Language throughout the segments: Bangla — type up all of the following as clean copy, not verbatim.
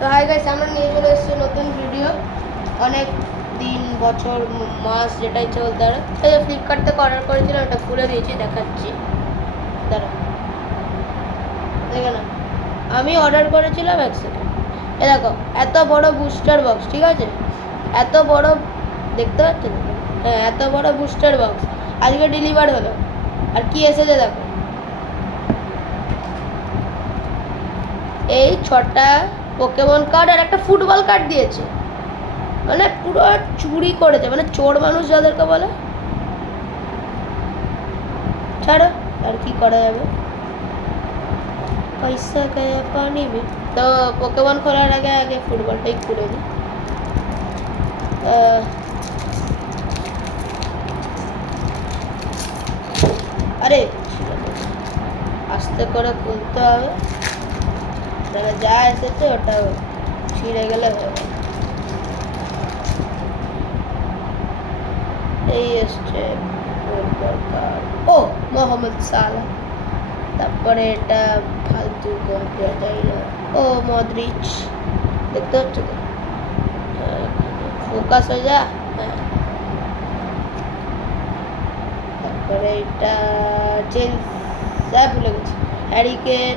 তো হাই গাইস, আমরা নিয়ে চলে এসেছি নতুন ভিডিও। অনেক দিন বছর মাস যেটাই চলতে পারে। এই যে ফ্লিপকার্ট থেকে অর্ডার করেছিলাম, ওটা খুলে দিয়েছি, দেখাচ্ছি। দাঁড়া, দেখে না, আমি অর্ডার করেছিলাম 1 সেকেন্ড। এ দেখো, এত বড় বুস্টার বক্স, ঠিক আছে? এত বড়, দেখতে পাচ্ছেন? হ্যাঁ, এত বড় বুস্টার বক্স আজকে ডেলিভার হলো। আর কি এসেছে দেখো, এই 6টা পোকেমন কার্ড আর একটা ফুটবল কার্ড দিয়েছে। মানে পুরো চুরি করেছে, মানে চোর মানুষ যাদেরকে বলে। ছাড়ো, আর কি করা যাবে, পয়সা গয়া পানি মে। তো পোকেমন খোলার আগে আগে ফুটবলটাই খুলে দিই। আরে আস্তে করে খুলতে হবে, যা এসেছে ওটা ছিঁড়ে গেলে হবে। এই এসছে ও মোহাম্মদ সালাহ, তারপরে এটা ফালতু কোন যায় না, ও মদ্রিচ, দেখতে পাচ্ছ তো? ফোকাস হয়ে যা। হ্যাঁ, তারপরে এটা ভুলে গেছি, হ্যারিকেন,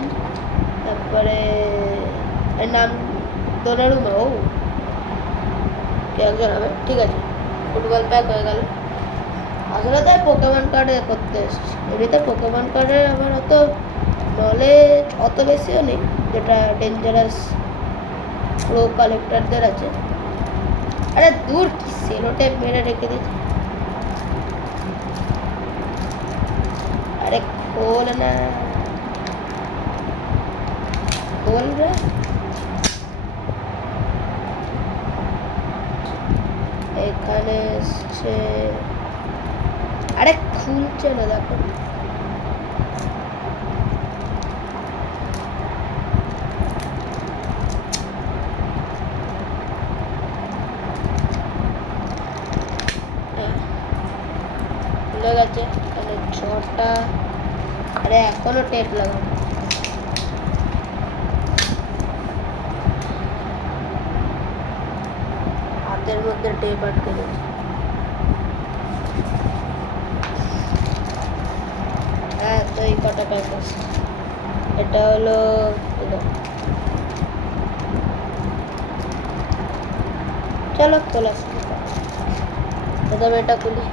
তারপরে এর নাম দোনারুমা, ও কে একজন হবে, ঠিক আছে। ফুটবল প্যাক হয়ে গেল। আসলে তাই পোকেমন কার্ডে করতে এসেছি। এমনিতে পোকেমন কার্ডের আমার অত নলেজ অত বেশিও নেই, যেটা ডেঞ্জারাস প্রো কালেক্টরদের আছে। আরে দূর, কি সেলো টেপ মেরে রেখে দিয়েছে। আরে খোল না, খোল রে। এখানে এসছে, আরে খুলছে না, দেখো। খুলে গেছে, এখানে 6টা। আরে এখনো টেপ লাগানো, হাতের মধ্যে টেপ আটকে গেছে। হ্যাঁ, তো এই কটা প্যাক আছে। এটা হলো, চলো খোলা, প্রথমে এটা খুলি।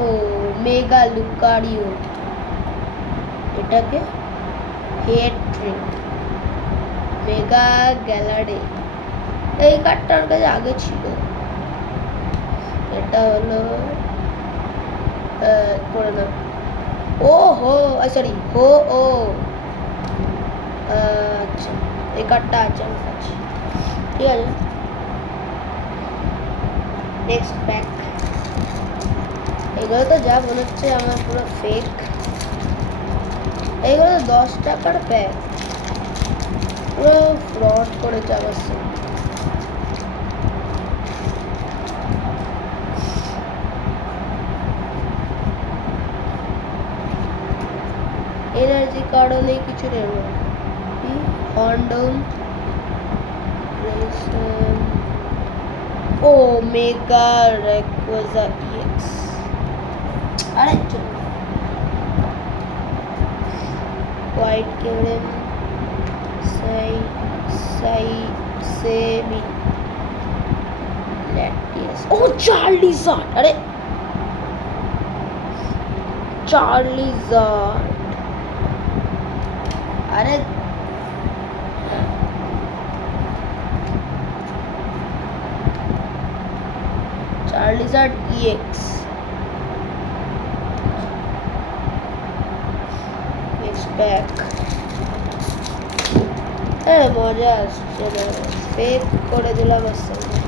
ও মেগা লুকারিও, এটাকে হেড ট্রিক, মেগা গ্যালারি। এই কার্ডটার কাছে আগে ছিল। এটা হলো করে না, ও হো, সরি হো, ও আচ্ছা, এই কার্ডটা আছে আমার কাছে, ঠিক আছে। Next pack. এগুলো তো যা মনে হচ্ছে আমার পুরো ফেক। এইগুলো 10 টাকার প্যাক, পুরো ফ্রড করেছে আমার সাথে। এনার্জি কার্ডও নেই, কিছু নেই। হর্নডাউন, ও মেগা রেকোজা ইএক্স। আরে হোয়াইট কেমন সেমি ল্যাটিয়াস, ও চার্লিজার্ড। আরে চার্লিজার্ড, আরে চার্লিজার্ড ইএক্স। Next pack. হ্যাঁ, মজা আসছে না, ফেক করে দিলাম ওর সঙ্গে।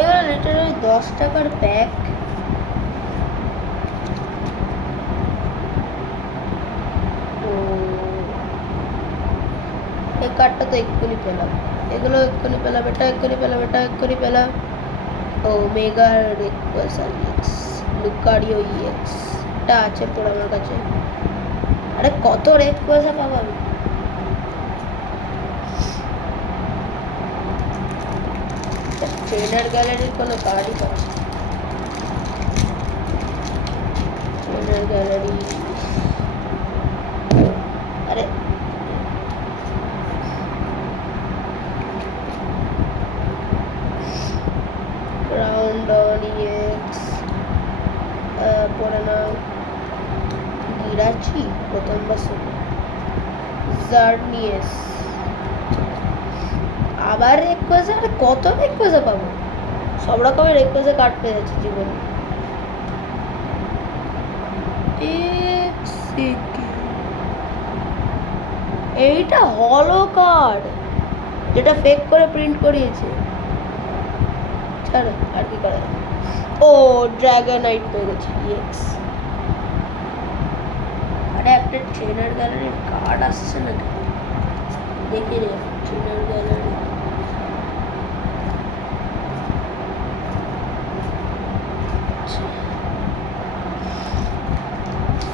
এবার লিটারালি 10 টাকার প্যাক, কার্ডটা তো এক্ষুনি পেলাম, এগুলো এক্ষুনি পেলাম, এটা এক্ষুনি পেলাম, এটা এক্ষুনি পেলাম। ও মেগা রেকোয়েসা ইএক্স, লুকারিও ইএক্স, এটা আছে পড়ে আমার কাছে। আরে কত রেকোয়েসা পাবো আমি? ট্রেনার গ্যালারির কোনো কার্ডই পাবো, ট্রেনার গ্যালারি। আরে রাউন্ড অন ইএক্স, পড়ে নাও গিরাচি প্রথমবার শুনে, জার্নিয়েস, আবার রেকোয়েসা। আরে কত রেকোয়েসা পাবো? সব রকমের রেকোয়েসা কার্ড পেয়ে যাচ্ছে জীবনে। এইটা হলো কার্ড, যেটা ফেক করে প্রিন্ট করিয়েছে। ছাড়ো, আর কি করা যাবে। ও ড্রাগনাইট পেয়ে গেছি ইএক্স। আরে একটা ট্রেনার গ্যালারির কার্ড আসছে না, দেখি রে ট্রেনার গ্যালারি।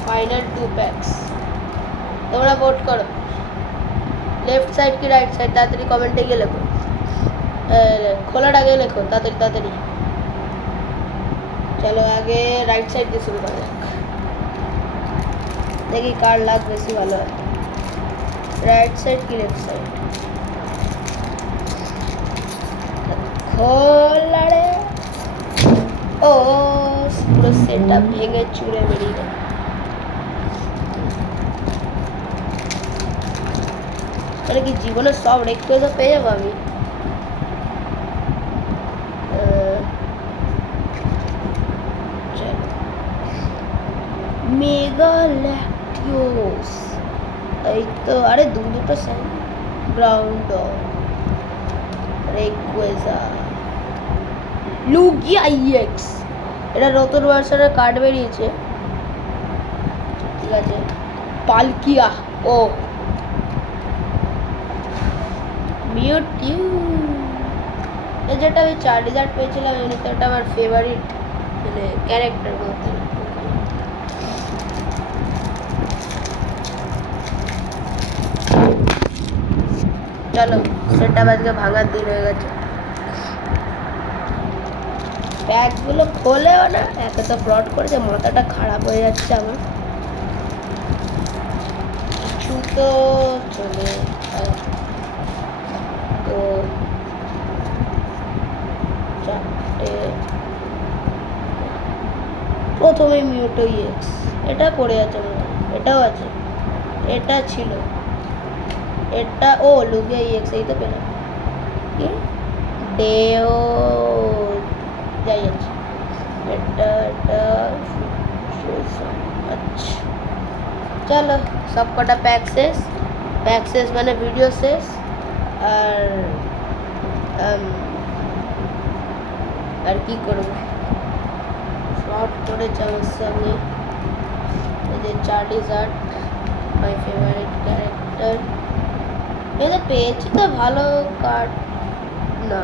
Final 2 packs. তোমরা ভোট করো, লেফট সাইড কি রাইট সাইড, তাড়াতাড়ি কমেন্টে গিয়ে লেখো, খোলার আগে লেখো তাড়াতাড়ি তাড়াতাড়ি। চলো আগে রাইট সাইড দিয়ে শুরু করা যাক, দেখি কার লাগ বেশি ভালো হয়। রাইট সাইড কি লেফট সাইড? খোলা রে। ও পুরো সেটটা ভেঙে চুরে বেরিয়ে গেল। মানে কি জীবনে সব রেকোয়েস্ট পেয়ে যাবো আমি? মেগা ল্যাকটিওস, এই তো। আরে দুটো সাইন গ্রাউন্ড রেকোয়েসা লুগিয়া ইএক্স, এটা নতুন ভার্সনের কার্ড বেরিয়েছে, ঠিক আছে। পালকিয়া, ও মিউটিউ, এই যেটা আমি চার্জার পেয়েছিলাম, এমনিতে ওটা আমার ফেভারিট মানে ক্যারেক্টার বলতে। চলো সেটা আজকে ভাঙার দিন হয়ে গেছে। ব্যাগগুলো খোলেও না, এত তো ফ্রড করেছে, মাথাটা খারাপ হয়ে যাচ্ছে আমার। কিছু তো চলে, তো চারটে। প্রথমে মিউটো ইএক্স, এটা পড়ে আছে মনে হয়, এটাও আছে, এটা ছিল, এটা ও লুগিয়া ইএক্স, এই তো পেলাম। কি ডেও যাই আছে, এটা এটা আচ্ছা। চলো সব কটা প্যাক শেষ, প্যাক শেষ মানে ভিডিও শেষ। আর কি করবো, ফ্রড করেছে আমার সঙ্গে। এই যে চার্লিজার্ড, মাই ফেভারিট ক্যারেক্টার, এটা পেয়েছি তো ভালো কার্ড না,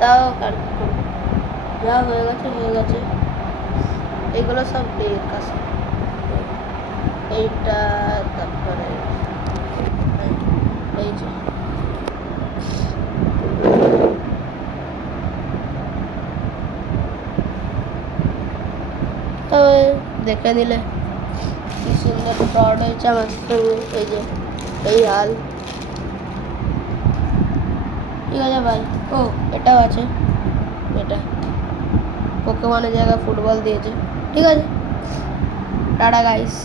তাও কার্ড যা হয়ে গেছে হয়ে গেছে। এগুলো সব পেয়ে কাছে, এইটা তারপরে এই যে তবে দেখে নিলে কি সুন্দর ফ্রড হয়েছে আমার সঙ্গে। এই যে এই হাল, ঠিক আছে ভাই। ও এটাও আছে, এটা পোকেমনের জায়গায় ফুটবল দিয়েছে, ঠিক আছে। Tata guys.